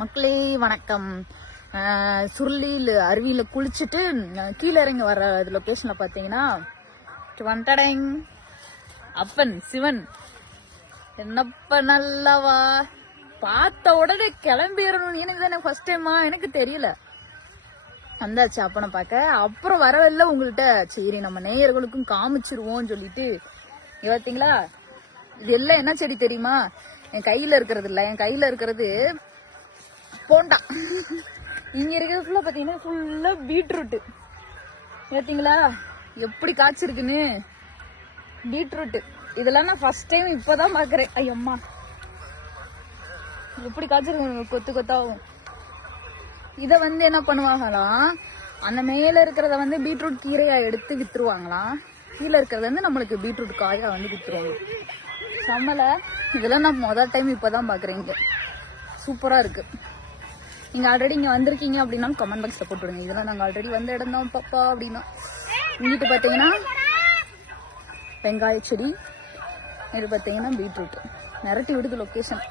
மக்களே வணக்கம். சுருளியில் அருவியில் குளிச்சுட்டு கீழே இறங்கி வர லொக்கேஷன்ல பார்த்தீங்கன்னா அப்பன் சிவன் என்னப்ப நல்லவா பார்த்த உடனே கிளம்பிடணும். எனக்கு தானே ஃபர்ஸ்ட் டைமா, எனக்கு தெரியல. வந்தாச்சு அப்பனை பார்க்க. அப்புறம் வரவில்லை உங்கள்கிட்ட. சரி நம்ம நேயர்களுக்கும் காமிச்சிருவோம் சொல்லிட்டு பார்த்தீங்களா, இது எல்லாம் என்ன செடி தெரியுமா? என் கையில இருக்கிறது இல்லை, என் கையில இருக்கிறது போண்டா. இங்க இருக்கிறது ஃபுல்லா பாத்தீங்கன்னா ஃபுல்லா பீட்ரூட். பாத்தீங்களா எப்படி காய்ச்சிருக்குன்னு? பீட்ரூட் இதெல்லாம் நான் ஃபர்ஸ்ட் டைம் இப்பதான் பாக்குறேன். ஐயம்மா எப்படி காய்ச்சிருக்கு, கொத்து கொத்தாவும். இத என்ன பண்ணுவாங்களாம், அந்த மேல இருக்கிறத பீட்ரூட் கீரையா எடுத்து வித்துருவாங்களாம். கீழே இருக்கிறது நம்மளுக்கு பீட்ரூட் காயா வித்துருவாங்க. சம்மல இதெல்லாம் நான் முதல் டைம் இப்பதான் பாக்குறேன். இங்க சூப்பரா இருக்கு. நீங்க ஆல்ரெடி இங்க வந்திருக்கீங்க அப்படின்னா கமெண்ட் பாக்ஸ்ல போட்டுவிடுங்க. இதெல்லாம் நாங்க ஆல்ரெடி வந்த இடம் தான் பாப்பா அப்படின்னா. இங்கிட்டு பாத்தீங்கன்னா வெங்காய செடி, இது பாத்தீங்கன்னா பீட்ரூட். மிரட்டி விடுது லொக்கேஷன்.